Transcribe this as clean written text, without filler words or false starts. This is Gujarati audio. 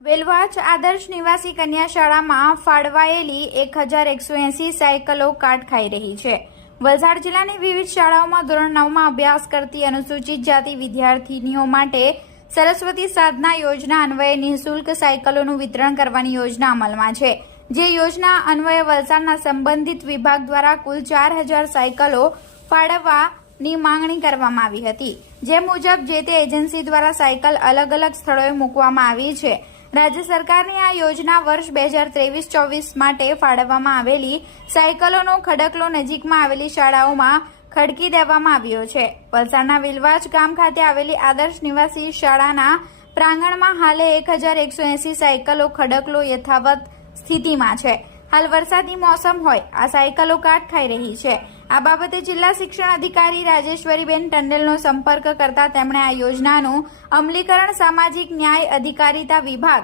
વેલવાચ આદર્શ નિવાસી કન્યા શાળામાં ફાળવાયેલી 1180 સાયકલો કાટ ખાઈ રહી છે। વલસાડ જિલ્લાની વિવિધ શાળાઓમાં ધોરણ 9માં અભ્યાસ કરતી અનુસૂચિત જાતિ વિદ્યાર્થીનીઓ માટે સરસ્વતી સાધના યોજના અન્વયે નિઃશુલ્ક સાયકલોનું વિતરણ કરવાની યોજના અમલમાં છે। જે યોજના અન્વયે વલસાડના સંબંધિત વિભાગ દ્વારા કુલ 4000 સાયકલો ફાળવવાની માંગણી કરવામાં આવી હતી। જે મુજબ જે તે એજન્સી દ્વારા સાયકલ અલગ અલગ સ્થળોએ મૂકવામાં આવી છે। રાજ્ય સરકારની આ યોજના વર્ષ 2023-24 માટે ફાળવવામાં આવેલી સાયકલોનો ખડકલો નજીકમાં આવેલી શાળાઓમાં ખડકી દેવામાં આવ્યો છે। વલસાડના વિલવાચ ગામ ખાતે આવેલી આદર્શ નિવાસી શાળાના પ્રાંગણમાં હાલે 1180 સાયકલો ખડકલો યથાવત સ્થિતિમાં છે। હાલ વરસાદની મોસમ હોય આ સાયકલો કાટ ખાઈ રહી છે। આ બાબતે જિલ્લા શિક્ષણ અધિકારી રાજેશ્વરીબેન ટંડેલનો સંપર્ક કરતા તેમણે આ યોજનાનું અમલીકરણ સામાજિક ન્યાય અધિકારીતા વિભાગ